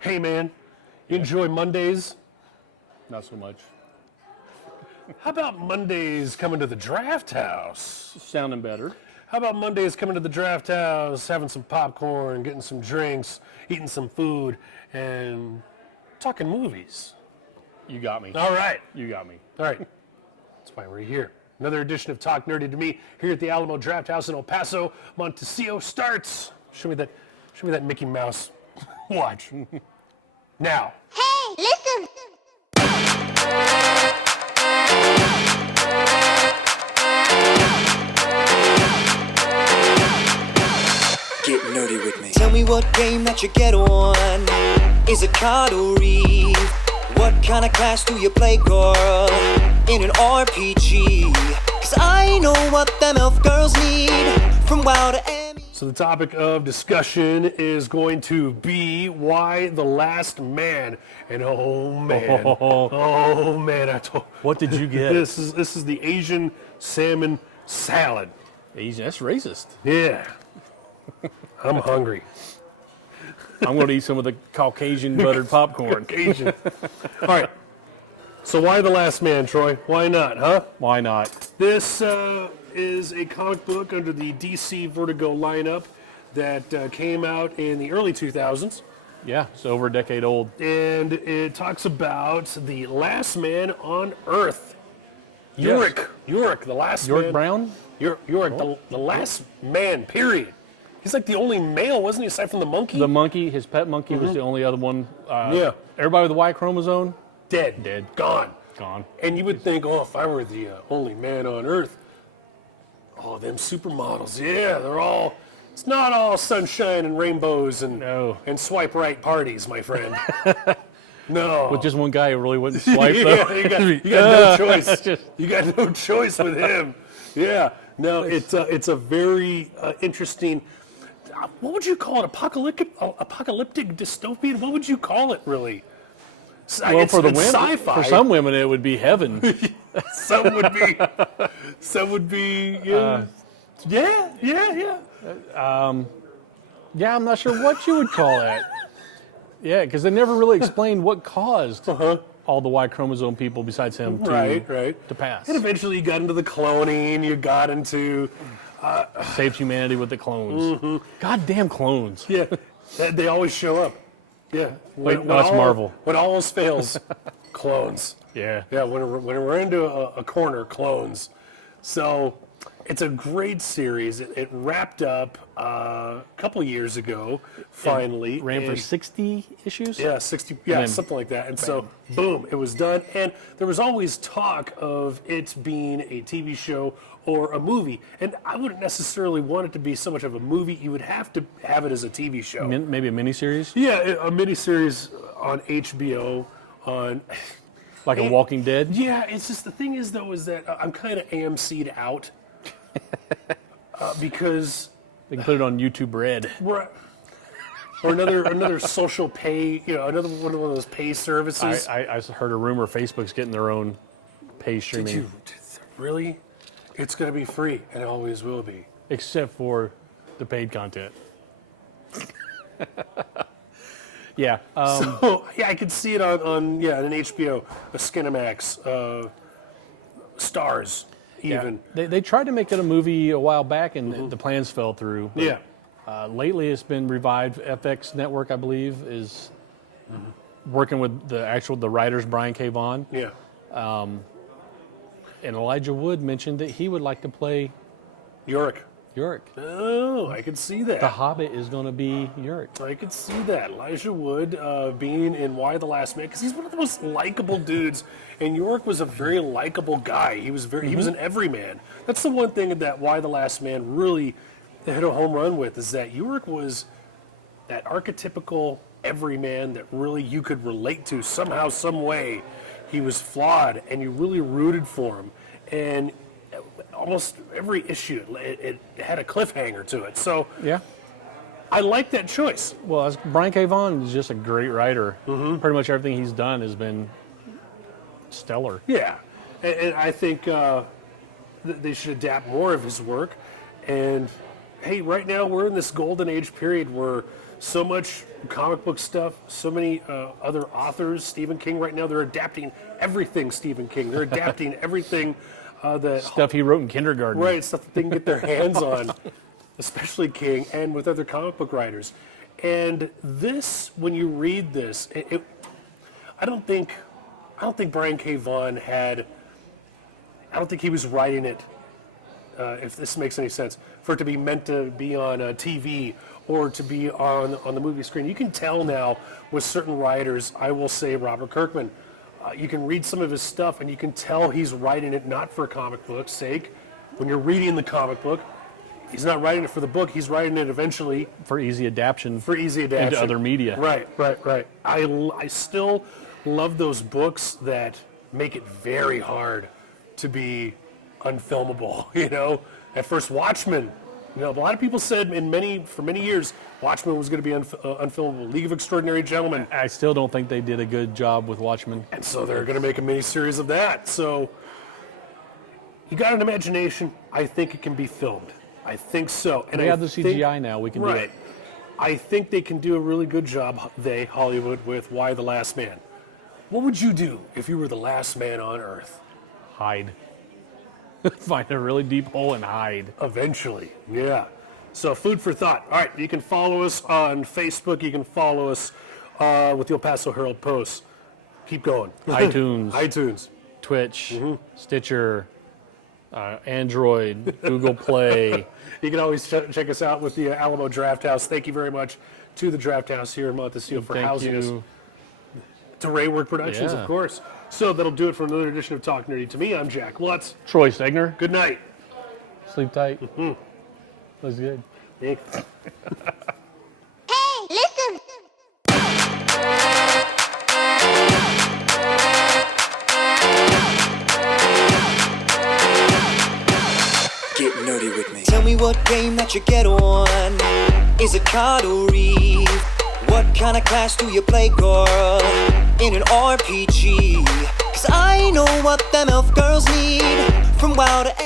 Hey, man, you enjoy Mondays? Not so much. How about Mondays coming to the draft house? Sounding better. How about Mondays coming to the draft house, having some popcorn, getting some drinks, eating some food, and talking movies? You got me. All right. You got me. All right. That's why we're here. Another edition of Talk Nerdy to Me here at the Alamo Draft House in El Paso, Montecito starts. Show me that Mickey Mouse watch. Now. Hey, listen! Get nerdy with me. Tell me what game that you get on. Is it card or read? What kind of class do you play, girl? In an RPG? Cause I know what them elf girls need. From WoW to Emmy. So the topic of discussion is going to be why the last man. And oh man, I told. What did you get? This is the Asian salmon salad. Asian, that's racist. Yeah, I'm hungry. I'm going to eat some of the Caucasian buttered popcorn. Asian. All right. So why the last man, Troy? Why not, huh? Why not? This is a comic book under the DC Vertigo lineup that came out in the early 2000s. Yeah, it's over a decade old. And it talks about the last man on Earth. Yes. Yorick, the last Yorick man. Brown? Yorick, the last man, period. He's like the only male, wasn't he, aside from the monkey? The monkey, his pet monkey, was the only other one. Yeah. Everybody with the Y chromosome? Dead. Gone. Gone. And you would think, oh, if I were the only man on Earth, oh, them supermodels, yeah, it's not all sunshine and rainbows and swipe right parties, my friend. No. With just one guy who really wouldn't swipe, though. Yeah, you got no choice. You got no choice with him. Yeah. No, it's a very interesting, what would you call it, apocalyptic dystopian? What would you call it, really? Well, for the women, sci-fi. For some women, it would be heaven. Some would be, yeah. Yeah, I'm not sure what you would call that. Yeah, because they never really explained what caused all the Y chromosome people besides him to pass. And eventually you got into the cloning, you got into... Saved humanity with the clones. Goddamn clones. Yeah, they always show up. Yeah. Wait, no, that's Marvel. When all else fails, clones. Yeah. Yeah, when we're into a corner, clones. So it's a great series. It wrapped up a couple years ago, finally. It ran for 60 issues? Yeah, 60, something like that. And so, boom, it was done. And there was always talk of it being a TV show or a movie. And I wouldn't necessarily want it to be so much of a movie. You would have to have it as a TV show. Maybe a miniseries? Yeah, a miniseries on HBO on... Like a Walking Dead? Yeah, it's just the thing is, though, is that I'm kind of AMC'd out because... They can put it on YouTube Red. Or another social pay, another one of those pay services. I heard a rumor Facebook's getting their own pay streaming. Did you really? It's going to be free, and it always will be. Except for the paid content. Yeah. I could see it on an HBO, a Skinamax, Stars, even. Yeah. They tried to make it a movie a while back, and the plans fell through. Yeah. Lately, it's been revived. FX Network, I believe, is working with the writers, Brian K. Vaughan. Yeah. And Elijah Wood mentioned that he would like to play Yorick. Oh, I could see that. The Hobbit is going to be Yorick. I could see that. Elijah Wood being in Why the Last Man, because he's one of the most likable dudes, and Yorick was a very likable guy. He was he was an everyman. That's the one thing that Why the Last Man really hit a home run with, is that Yorick was that archetypical everyman that really you could relate to somehow, some way. He was flawed, and you really rooted for him. And almost every issue, it had a cliffhanger to it. So yeah, I like that choice. Well, Brian K. Vaughan is just a great writer. Pretty much everything he's done has been stellar. Yeah, and I think they should adapt more of his work. And hey, right now we're in this golden age period where so much comic book stuff, so many other authors. Stephen King right now, they're adapting everything Stephen King. They're adapting everything that... Stuff he wrote in kindergarten. Right, stuff that they can get their hands on, especially King, and with other comic book writers. And this, when you read this, I don't think Brian K. Vaughan had... I don't think he was writing it, if this makes any sense, for it to be meant to be on TV or to be on the movie screen. You can tell now with certain writers, I will say Robert Kirkman, you can read some of his stuff and you can tell he's writing it not for comic book's sake. When you're reading the comic book, he's not writing it for the book, he's writing it eventually for easy adaptation into other media. Right. I still love those books that make it very hard to be unfilmable, you know. At first, Watchmen, you know, a lot of people said for many years, Watchmen was going to be unfilmable. League of Extraordinary Gentlemen. I still don't think they did a good job with Watchmen. And so they're going to make a mini-series of that. So you got an imagination, I think it can be filmed. I think so. And we have the CGI now, we can do it. I think they can do a really good job, Hollywood, with Why the Last Man. What would you do if you were the last man on Earth? Hide. Find a really deep hole and hide. Eventually, yeah. So food for thought. All right, you can follow us on Facebook. You can follow us with the El Paso Herald Post. Keep going. iTunes. Twitch. Stitcher. Android. Google Play. You can always check us out with the Alamo Draft House. Thank you very much to the Draft House here in Montecito for housing us. To Raywork Productions, of course. So that'll do it for another edition of Talk Nerdy to Me. I'm Jack Lutz. Troy Stegner. Good night. Sleep tight. That's good. Thanks. Hey, listen. Get nerdy with me. Tell me what game that you get on. Is it card or reef? What kind of class do you play, girl? In an RPG? 'Cause I know what them elf girls need. From WoW to